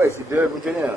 accident puncanya.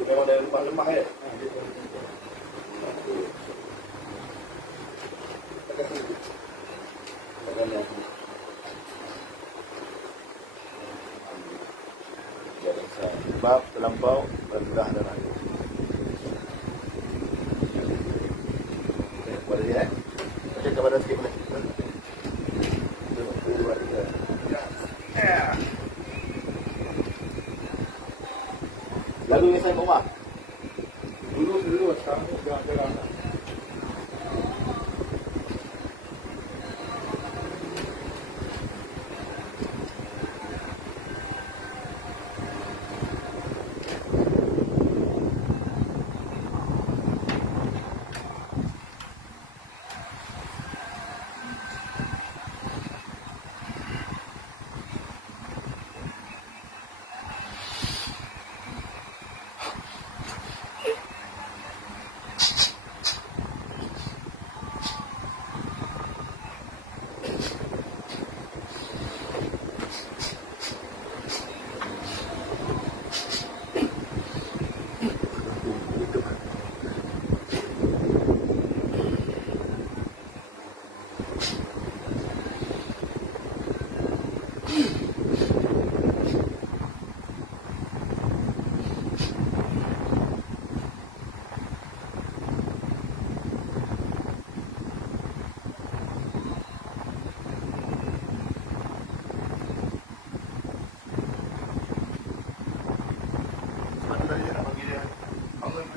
Memang ada lemah-lemah ya. Sebab terlampau rendah darah. Boleh ya? Macam kepada sikit boleh. Lalu yang saya bawa dulu sekarang jangan.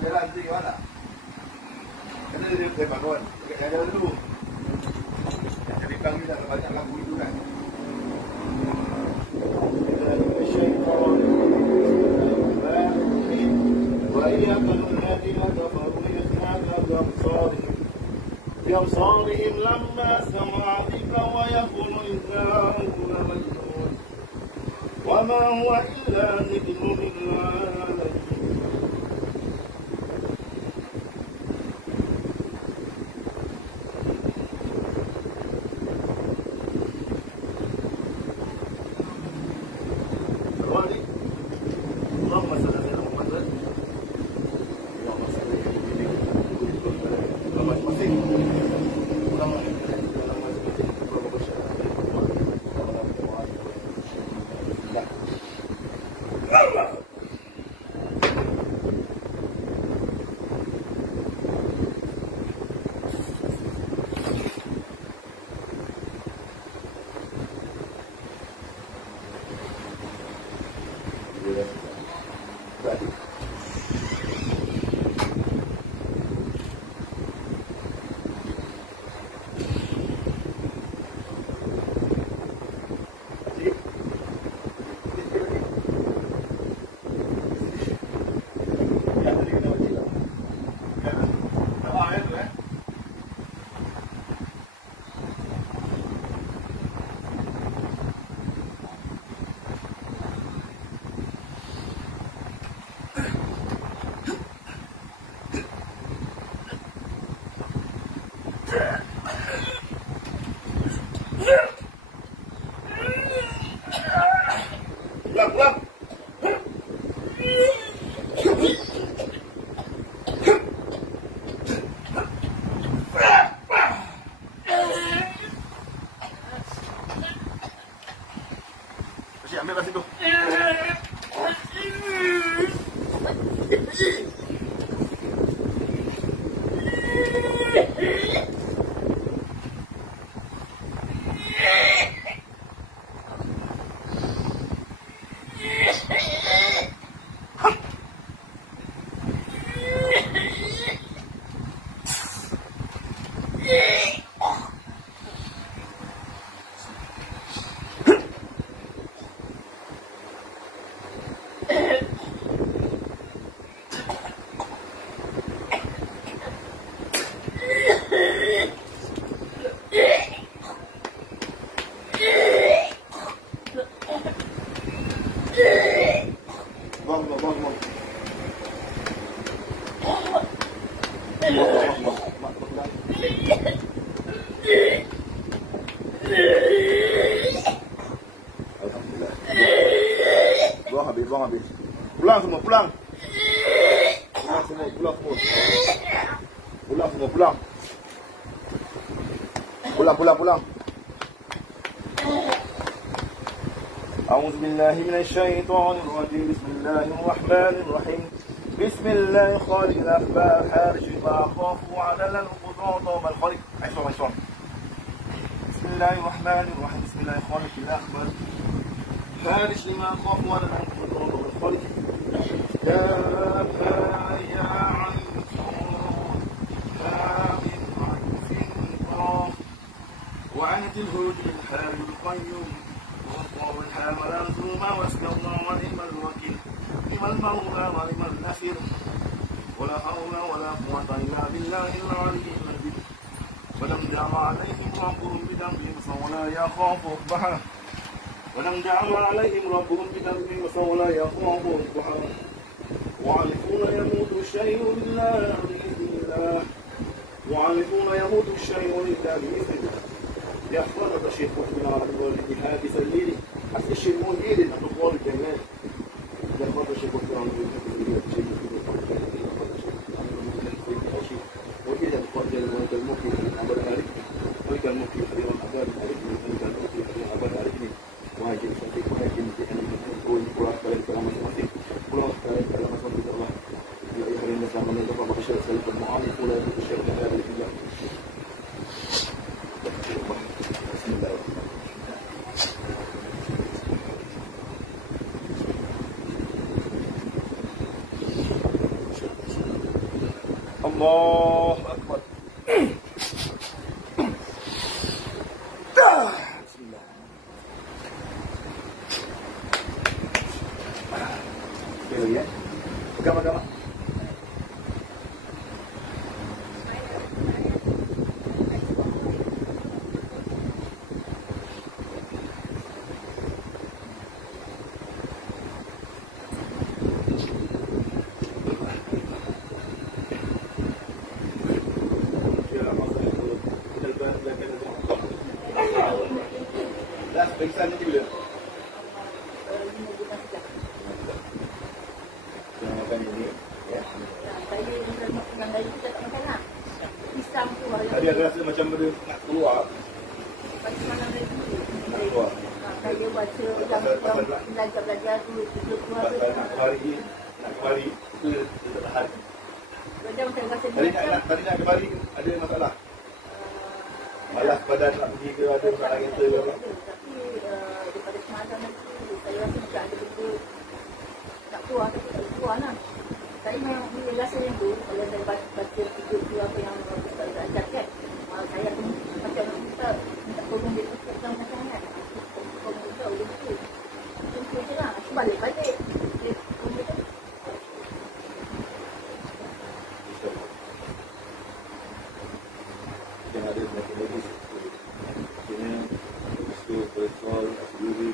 Jalan tu gimana? Kena dia tembak kawan. Dekat jalan dulu. Jadi kami dah banyak lagu itu kan. بأبصارهم لما سمع ذكر ويقول إنه لمجنون وما هو إلا ذكر للعالمين. Allah Pulang. Cik, ambil kat situ. Buang habis. Pulang semua, pulang. Pulang semua. Pulang. A'udzu billahi minasyaitonir rajim. Bismillahirrahmanirrahim. بسم الله خالق الأخبار حارش ما خافوا على القضاة والخالق عشان بسم الله الرحمن الرحيم بسم الله خالق الأخبار حارش لما خافوا على القضاة والخالق يا عين وعنت الهود بالحال القيوم والله الحامل الظلم واستوى ونعم الوكيل نعم المولى ونعم النصير ولا حول ولا قوة إلا بالله العلي العظيم ولم جعل عليهم ربهم بذنبهم فولا يخاف عقباها ولم جعل عليهم ربهم بذنبهم فولا يخاف عقباها وعرفون يموت الشيء لله بإذن الله وعرفون يموت الشيء لله بإذن الله يحفظ الشيخ من عبد والاتحاد سليلي حتى الشيء المدير الأطفال الجمال يحفظ الشيخ من عبد وإذا قد المكي أبا العارف وإذا المكي حرير أبا العارف وإذا المكي حرير أبا العارف وهاجم صديق وهاجم بأن يكون قرآن كلام المسيح قرآن كلام صديق الله يا أيها الناس آمنوا اتقوا الله بشر سلف المعارف ولا تبشر بهذا الإله بسم الله الله أكبر بسم الله ya pegang dah periksa nanti bila makan ini ya. Yang lain kita tak makan lah. Pisang tu tadi ada rasa macam benda nak keluar. Macam mana dia keluar. Saya baca yang belajar tu keluar tu. Nak kembali itu tahan. Macam rasa Tadi nak kembali ada masalah. Malas badan nak pergi ke ada masalah kereta ke apa. Tapi daripada semalam nanti saya rasa macam ada benda tak keluar tapi tak keluar lah. Saya memang rasa yang tu kalau saya baca video tu apa yang Ustaz ajar kan, saya tu macam minta tolong dia tutup dalam macam kan. Tolong dia boleh tutup. Macam tu je lah. Aku balik-balik. Dia tolong dia tu. Yang ada penyakit medis maksudnya kolesterol, asiduri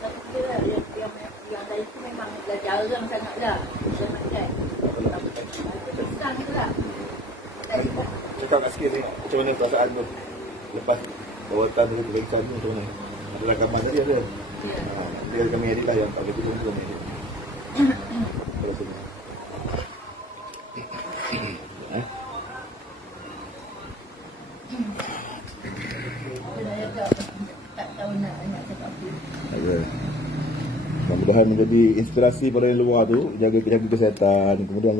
Tapi kita lah yang lain tu memang dah jarang sangat lah. Jangan kan. Itu pisang tu lah. Cakap kat sikit ni, macam mana perasaan tu lepas rawatan tu, pemeriksaan tu macam mana? Ada rakaman tadi ada? Ya. Dia kami edit lah yang tak boleh turun tu kami edit. Terus ni. Saya tak tahu nak cakap apa. Okay. Mudah-mudahan menjadi inspirasi pada yang luar tu, jaga kesihatan. Kemudian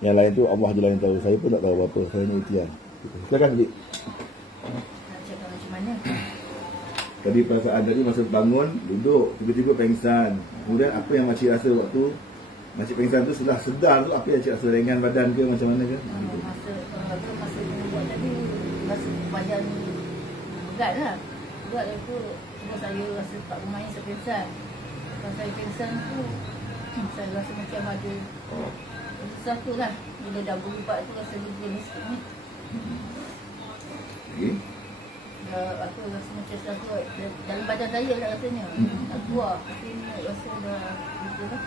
yang lain tu Allah je lah yang tahu. Saya pun tak tahu apa-apa. Saya ni ikhtiar. Silakan Cik. Nak cakap macam mana? Tadi perasaan tadi masa bangun, duduk, tiba-tiba pengsan. Kemudian apa yang makcik rasa waktu makcik pengsan tu sudah sedar tu, apa yang makcik rasa, ringan badan ke macam mana ke? Masa buat tadi, rasa badan berat lah. Berat itu, sebab saya rasa tak bermain saya pengsan. Kalau saya pengsan tu, saya rasa macam ada sesuatu lah. Bila dah berubah tu rasa dia miskin ni. Okay. Aku rasa macam sesuatu dalam badan saya lah rasanya. Tak keluar. Tapi rasa dah gitu lah.